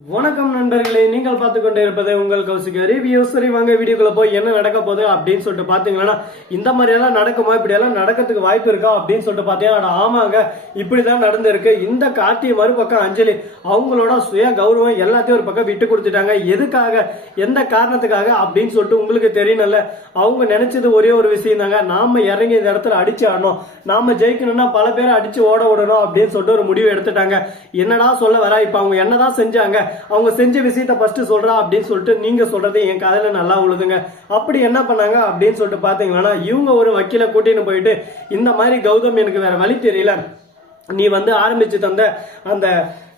வணக்கம் நண்பர்களே, நீங்கள் பார்த்து கொண்டே இருப்பது உங்கள் கௌசிக் ரிவ்யூ. சரி வாங்க வீடியோக்குள்ள போய் என்ன நடக்க போகுது அப்படின்னு சொல்லிட்டு பாத்தீங்கன்னா, இந்த மாதிரி எல்லாம் நடக்குமா, இப்படி எல்லாம் நடக்கிறதுக்கு வாய்ப்பு இருக்கா அப்படின்னு சொல்லிட்டு பாத்தீங்கன்னா, ஆமாங்க இப்படிதான் நடந்திருக்கு. இந்த கார்த்திகை மறுபக்கம் அஞ்சலி அவங்களோட சுய கௌரவம் எல்லாத்தையும் ஒரு பக்கம் விட்டு கொடுத்துட்டாங்க. எதுக்காக, எந்த காரணத்துக்காக அப்படின்னு சொல்லிட்டு உங்களுக்கு தெரியணும்ல. அவங்க நினைச்சது ஒரே ஒரு விஷயம் தாங்க, நாம இறங்கி இந்த இடத்துல அடிச்சு ஆடணும், நாம ஜெயிக்கணும்னா பல பேரை அடிச்சு ஓட விடணும் அப்படின்னு சொல்லிட்டு ஒரு முடிவு எடுத்துட்டாங்க. என்னடா சொல்ல வர, இப்ப அவங்க என்னதான் செஞ்சாங்க, அவங்க செஞ்ச விஷயத்த ஃபர்ஸ்ட் சொல்றா அப்படின்னு சொல்லிட்டு நீங்க சொல்றது என் காதுல நல்லா உழுதுங்க. அப்படி என்ன பண்ணாங்க அப்படின்னு சொல்லிட்டு பாத்தீங்கன்னா, இவங்க ஒரு வக்கீல கூட்டின்னு போயிட்டு, இந்த மாதிரி கௌதம் எனக்கு வேற வழி தெரியல, நீ ஆரம்பிச்சு தந்த அந்த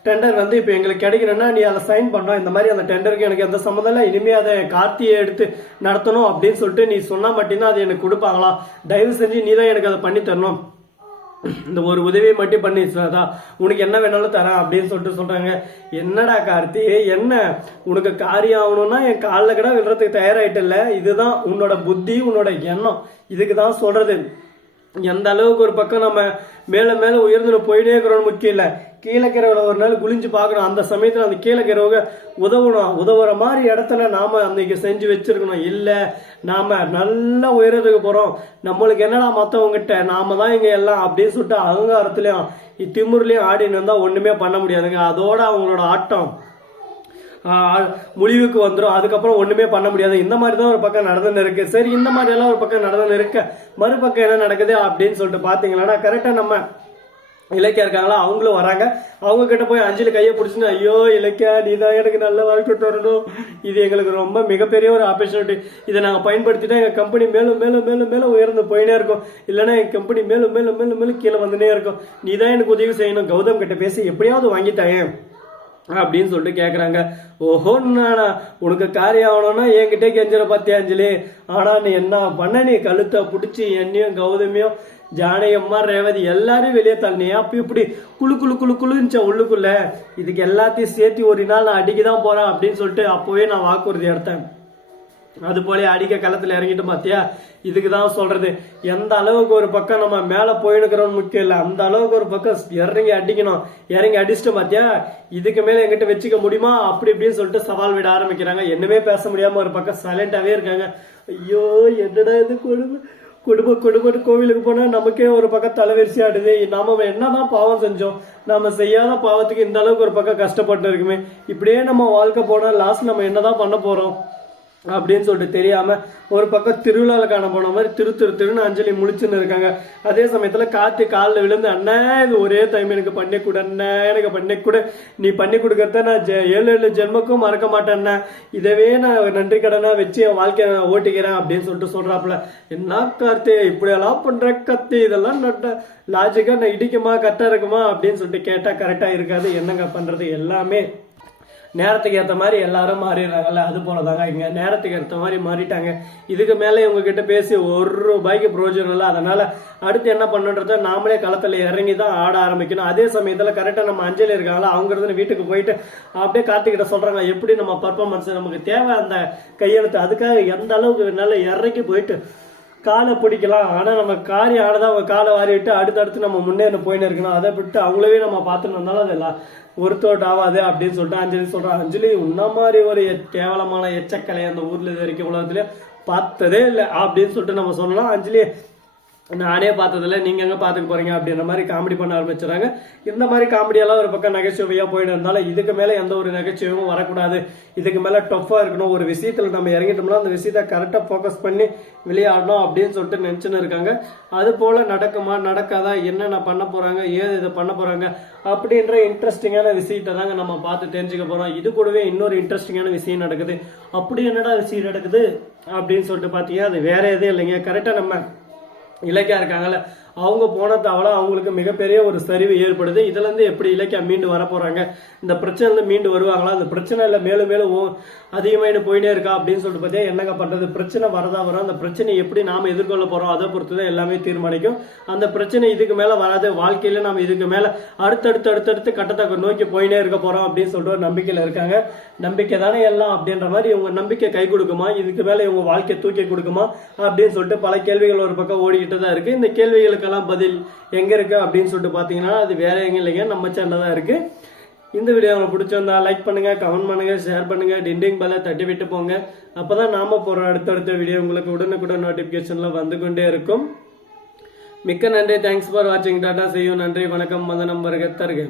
டெண்டர் இப்ப எங்களுக்கு கிடைக்கணும்னா நீ அதை சைன் பண்ணோம், இந்த மாதிரி அந்த டெண்டருக்கு எனக்கு எந்த சம்மந்தம் இல்லை, இனிமே அதை கார்த்தியை எடுத்து நடத்தணும் அப்படின்னு சொல்லிட்டு நீ சொன்னா மட்டும்தான் அது எனக்கு கொடுப்பாங்களா, தயவு செஞ்சு நீ தான் எனக்கு அதை பண்ணி தரணும், இந்த ஒரு உதவியை மட்டும் பண்ணி உனக்கு என்ன வேணாலும் தரேன் அப்படின்னு சொல்லிட்டு சொல்றாங்க. என்னடா கார்த்தி, என்ன உனக்கு காரியம் ஆகணும்னா என் காலில் கூட விடுறதுக்கு தயாராயிட்டு இல்ல, இதுதான் உன்னோட புத்தி, உன்னோட எண்ணம், இதுக்கு தான் சொல்றது. எந்த அளவுக்கு ஒரு பக்கம் நம்ம மேல மேல உயர்ந்து போயிட்டே இருக்கிறோம் முக்கியம் இல்ல, கீழக்கிறவளை ஒரு நாள் குளிஞ்சு பார்க்கணும். அந்த சமயத்துல அந்த கீழக்கிறவங்க உதவணும், உதவுற மாதிரி இடத்துல நாம அன்னைக்கு செஞ்சு வச்சிருக்கணும். இல்ல நாம நல்லா உயரத்துக்கு போறோம், நம்மளுக்கு என்னடா மத்தவங்கிட்ட நாம தான் இங்க எல்லாம் அப்படின்னு சொல்லிட்டு அகங்காரத்திலயும் திமுருலயும் ஆடின்னு இருந்தா ஒண்ணுமே பண்ண முடியாதுங்க. அதோட அவங்களோட ஆட்டம் முடிவுக்கு வந்துடும். அதுக்கப்புறம் ஒண்ணுமே பண்ண முடியாது. இந்த மாதிரி தான் ஒரு பக்கம் நடந்துன்னு இருக்கு. சரி, இந்த மாதிரி எல்லாம் ஒரு பக்கம் நடந்துன்னு இருக்க, மறுபக்கம் என்ன நடக்குது அப்படின்னு சொல்லிட்டு பாத்தீங்கன்னா, கரெக்டா நம்ம இலக்கியா இருக்காங்களா, அவங்களும் வராங்க. அவங்க கிட்ட போய் அஞ்சலி கையை பிடிச்சுன்னு, ஐயோ இலக்கியா, நீதான் எனக்கு நல்ல வாழ்க்கை தரணும், இது எங்களுக்கு ரொம்ப மிகப்பெரிய ஒரு ஆப்பர்ச்சுனிட்டி, இதை நாங்கள் பயன்படுத்திட்டா எங்க கம்பெனி மேலும் மேலும் மேலும் மேலும் உயர்ந்து போயினே இருக்கும், இல்லைன்னா எங்க கம்பெனி மேலும் மேலும் மேலும் மேலும் கீழே வந்துனே இருக்கும், நீதான் எனக்கு உதவி செய்யணும், கௌதம் கிட்ட பேசி எப்படியாவது வாங்கிட்டாங்க அப்படின்னு சொல்லிட்டு கேக்குறாங்க. ஓஹோ, நானா உனக்கு காரியம் ஆகணும்னா என்கிட்ட கெஞ்சற பத்தியா அஞ்சலி, ஆனா நீ என்ன பண்ண, நீ கழுத்தை பிடிச்சி என்னையும் கௌதமியும் ஜானகம்மா ரேவதி எல்லாரையும் வெளியே தள்ளினியா, அப்ப இப்படி குழு குழு குழு குழுச்ச உள்ளுக்குள்ள, இதுக்கு எல்லாத்தையும் சேர்த்து ஒரு நாள் நான் அடிக்கதான் போறேன் அப்படின்னு சொல்லிட்டு அப்பவே நான் வாக்குறுதி எடுத்தேன். அது போல அடிக்க களத்துல இறங்கிட்டு பாத்தியா, இதுக்குதான் சொல்றது, எந்த அளவுக்கு ஒரு பக்கம் நம்ம மேல போயினுக்கிறோம் முக்கியம் இல்ல, அந்த அளவுக்கு ஒரு பக்கம் இறங்கி அடிக்கணும். இறங்கி அடிச்சுட்டு பாத்தியா, இதுக்கு மேல எங்கிட்ட வச்சுக்க முடியுமா அப்படி இப்படின்னு சொல்லிட்டு சவால் விட ஆரம்பிக்கிறாங்க. என்னமே பேச முடியாம ஒரு பக்கம் சைலண்டாவே இருக்காங்க. ஐயோ என்னடா இது குடும்ப கோவிலுக்கு போனா நமக்கே ஒரு பக்கம் தலைவரிசி ஆடுது, நாம என்னதான் பாவம் செஞ்சோம், நாம செய்யாத பாவத்துக்கு இந்த அளவுக்கு ஒரு பக்கம் கஷ்டப்பட்டு இருக்குமே, இப்படியே நம்ம வாழ்க்கை போனா லாஸ்ட் நம்ம என்னதான் பண்ண போறோம் அப்படின்னு சொல்லிட்டு தெரியாம ஒரு பக்கம் திருவிழால காண போன மாதிரி திருன்னு அஞ்சலி முழிச்சுன்னு இருக்காங்க. அதே சமயத்துல கார்த்தி காலில் விழுந்து, அண்ணா இது ஒரே டைம் எனக்கு பண்ணி கொடு, அண்ணா எனக்கு பண்ணி கொடு, நீ பண்ணி கொடுக்கறத நான் 7 ஜென்மக்கும் மறக்க மாட்டேன்னா, இதவே நான் நன்றி கடனா வச்சு என் வாழ்க்கையை நான் ஓட்டிக்கிறேன் அப்படின்னு சொல்லிட்டு சொல்றாப்புல. என்ன கார்த்தி இப்படி எல்லாம் பண்ற கத்தி, இதெல்லாம் நட்ட லாஜிக்கா நான் இடிக்குமா கரெக்டா இருக்குமா அப்படின்னு சொல்லிட்டு கேட்டா கரெக்டா இருக்காது. என்னங்க பண்றது, எல்லாமே நேரத்துக்கு ஏற்ற மாதிரி எல்லாரும் மாறிடுறாங்கல்ல, அது போலதாங்க இங்க நேரத்துக்கு ஏற்ற மாதிரி மாறிட்டாங்க. இதுக்கு மேல இவங்க கிட்ட பேசி ₹1 பிரயோஜனம் இல்லை. அதனால அடுத்து என்ன பண்ணுன்றத நாமளே களத்துல இறங்கி தான் ஆட ஆரம்பிக்கணும். அதே சமயத்துல கரெக்டா நம்ம அஞ்சலி இருக்காங்களா, அவங்க வீட்டுக்கு போயிட்டு அப்படியே கார்த்திகிட்ட சொல்றாங்க, எப்படி நம்ம பர்ஃபார்மன்ஸ் நமக்கு தேவை அந்த கையெழுத்து, அதுக்காக எந்த அளவுக்கு நல்ல இறங்கி போயிட்டு காலை பிடிக்கலாம். ஆனா நம்ம காரியம் ஆனதான் அவங்க காலை வாரி விட்டு அடுத்தடுத்து நம்ம முன்னேற போயின்னு இருக்கணும். அதை விட்டு அவங்களவே நம்ம பார்த்துட்டு இருந்தாலும் அதெல்லாம் ஒருத்தோட் ஆகாது அப்படின்னு சொல்லிட்டு அஞ்சலி சொல்றான். அஞ்சலி உன்ன மாதிரி ஒரு கேவலமான எச்சக்கலை அந்த ஊர்ல இது வரைக்கும் உலகத்துல பார்த்ததே இல்லை அப்படின்னு சொல்லிட்டு நம்ம சொல்லலாம். அஞ்சலி நானே பார்த்ததில்ல, நீங்க எங்க பாத்துக்க போறீங்க அப்படின்ற மாதிரி காமெடி பண்ண ஆரம்பிச்சுறாங்க. இந்த மாதிரி காமெடியெல்லாம் ஒரு பக்கம் நகைச்சுவையா போயிட்டு இருந்தாலும் இதுக்கு மேல எந்த ஒரு நகைச்சுவையும் வரக்கூடாது, இதுக்கு மேல டஃபா இருக்கணும், ஒரு விஷயத்துல நம்ம இறங்கிட்டோம்னா அந்த விஷயத்த கரெக்டா போக்கஸ் பண்ணி விளையாடணும் அப்படின்னு சொல்லிட்டு நினைச்சுன்னு இருக்காங்க. அது போல நடக்குமா நடக்காதா, என்னென்ன பண்ண போறாங்க, ஏது இதை பண்ண போறாங்க அப்படின்ற இன்ட்ரெஸ்டிங்கான விஷயத்தை தாங்க நம்ம பார்த்து தெரிஞ்சுக்க போறோம். இது கூடவே இன்னொரு இன்ட்ரெஸ்டிங்கான விஷயம் நடக்குது. அப்படி என்னடா விஷயம் நடக்குது அப்படின்னு சொல்லிட்டு பாத்தீங்கன்னா, அது வேற எதுவும் இல்லைங்க, கரெக்டா நம்ம இலக்கியா இருக்காங்கல்ல, அவங்க போன தவளை அவங்களுக்கு மிகப்பெரிய ஒரு சரிவு ஏற்படுது. இதுல இருந்து எப்படி இலக்கியா மீண்டு வர போறாங்க, இந்த பிரச்சனை மீண்டு வருவாங்களா, அந்த பிரச்சனை இல்ல மேலும் மேலும் அதிகமாயிட்டு போயிட்டே இருக்கா அப்படின்னு சொல்லிட்டு பார்த்தா என்னங்க பண்றது, பிரச்சனை வரதா வரும், அந்த பிரச்சனை எப்படி நாம எதிர்கொள்ள போறோம் அதை பொறுத்துதான் எல்லாமே தீர்மானிக்கும். அந்த பிரச்சனை இதுக்கு மேல வராது, வாழ்க்கையில நாம இதுக்கு மேல அடுத்தடுத்து கட்டத்தை நோக்கி போயினே இருக்க போறோம் அப்படின்னு சொல்லிட்டு ஒரு நம்பிக்கையில இருக்காங்க. நம்பிக்கை தானே எல்லாம் அப்படின்ற மாதிரி இவங்க நம்பிக்கை கை கொடுக்குமா, இதுக்கு மேல இவங்க வாழ்க்கை தூக்கி கொடுக்குமா அப்படின்னு சொல்லிட்டு பல கேள்விகள் ஒரு பக்கம் ஓடிக்கிட்டு தான் இருக்கு. இந்த கேள்விகளுக்கெல்லாம் பதில் எங்க இருக்கு அப்படின்னு சொல்லிட்டு பாத்தீங்கன்னா, அது வேற எங்க இல்லைங்க, நம்ம சேனல்ல தான் இருக்கு. இந்த வீடியோ உங்களுக்கு பிடிச்சிருந்தா லைக் பண்ணுங்க, கமெண்ட் பண்ணுங்க, ஷேர் பண்ணுங்க, டிண்டிங் பெல்லை தட்டி விட்டு போங்க. அப்பதான் நாம போற அடுத்தடுத்த வீடியோ உங்களுக்கு உடனுக்குடன் நோட்டிபிகேஷன்ல வந்து கொண்டே இருக்கும். மிக்க நன்றி. தேங்க்ஸ் ஃபார் வாட்சிங். Tata, see you. நன்றி, வணக்கம், வந்தனம், வருக தருக.